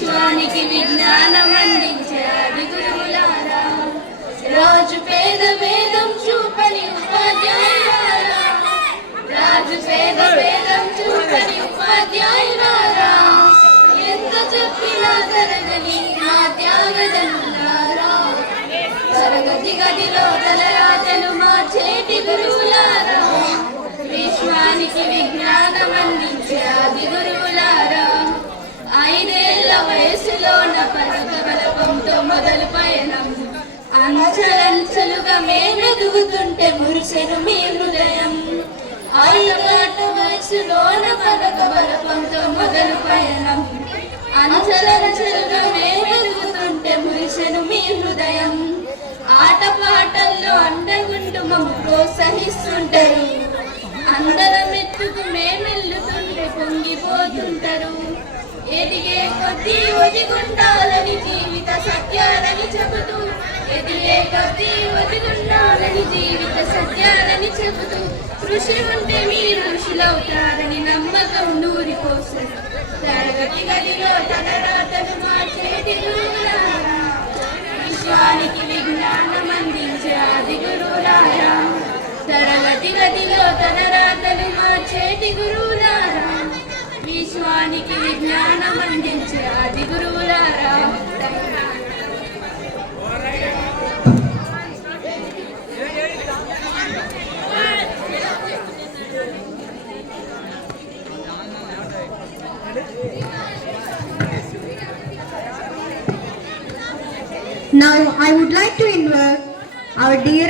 విశ్వానికి విజ్ఞానం అందించే ఆది గురువులారా, రాజు పేద భేదం చూపని ఉపాధ్యాయులారా, రాజు పేద భేదం చూపని ఉపాధ్యాయులారా, ఎంత చెప్పినా తరగని నా త్యాగదనులారా, తరగతి గదిలో తలరాతలు మార్చేటి గురువులారా, విశ్వానికి విజ్ఞానం అందించే ఆది గురువులారా, 5 ఏళ్ల వయసులోన పలక బలపంతో మొదలు పయనం, అంచెలంచెలుగా మేమెదుగుతుంటే మురిసెను మీ హృదయం. 5 ఏళ్ల వయసులోన పలక బలపంతో మొదలు పయనం, అంచెలంచెలుగా మేమెదుగుతుంటే మురిసెను మీ హృదయం. ఆటపాటల్లో అండగుంటూ మమ్ము ప్రోత్సహిస్తుంటారు, అందరం ఎత్తుకు మేమెల్లుతుంటే పొంగిపోతుంటారు. ఎదిగే కొద్దీ ఒదిగుండాలని జీవిత సత్యాలని చెబుతూ, ఎదిగే కొద్దీ ఒదిగుండాలని జీవిత సత్యాలని చెబుతూ, కృషి ఉంటే మీరు ఋషులవుతారని నమ్మకం నూరిపోసరు. తరగతి గదిలో తలరాతలు మార్చేటి గురువులారా, విశ్వానికి విజ్ఞానం అందించే ఆది గురువులారా, తరగతి గదిలో తలరాతలు మార్చేటి గురువులారా, విశ్వానికి విజ్ఞానం అందించే ఆది గురువులారా. Now I would like to invite our dearest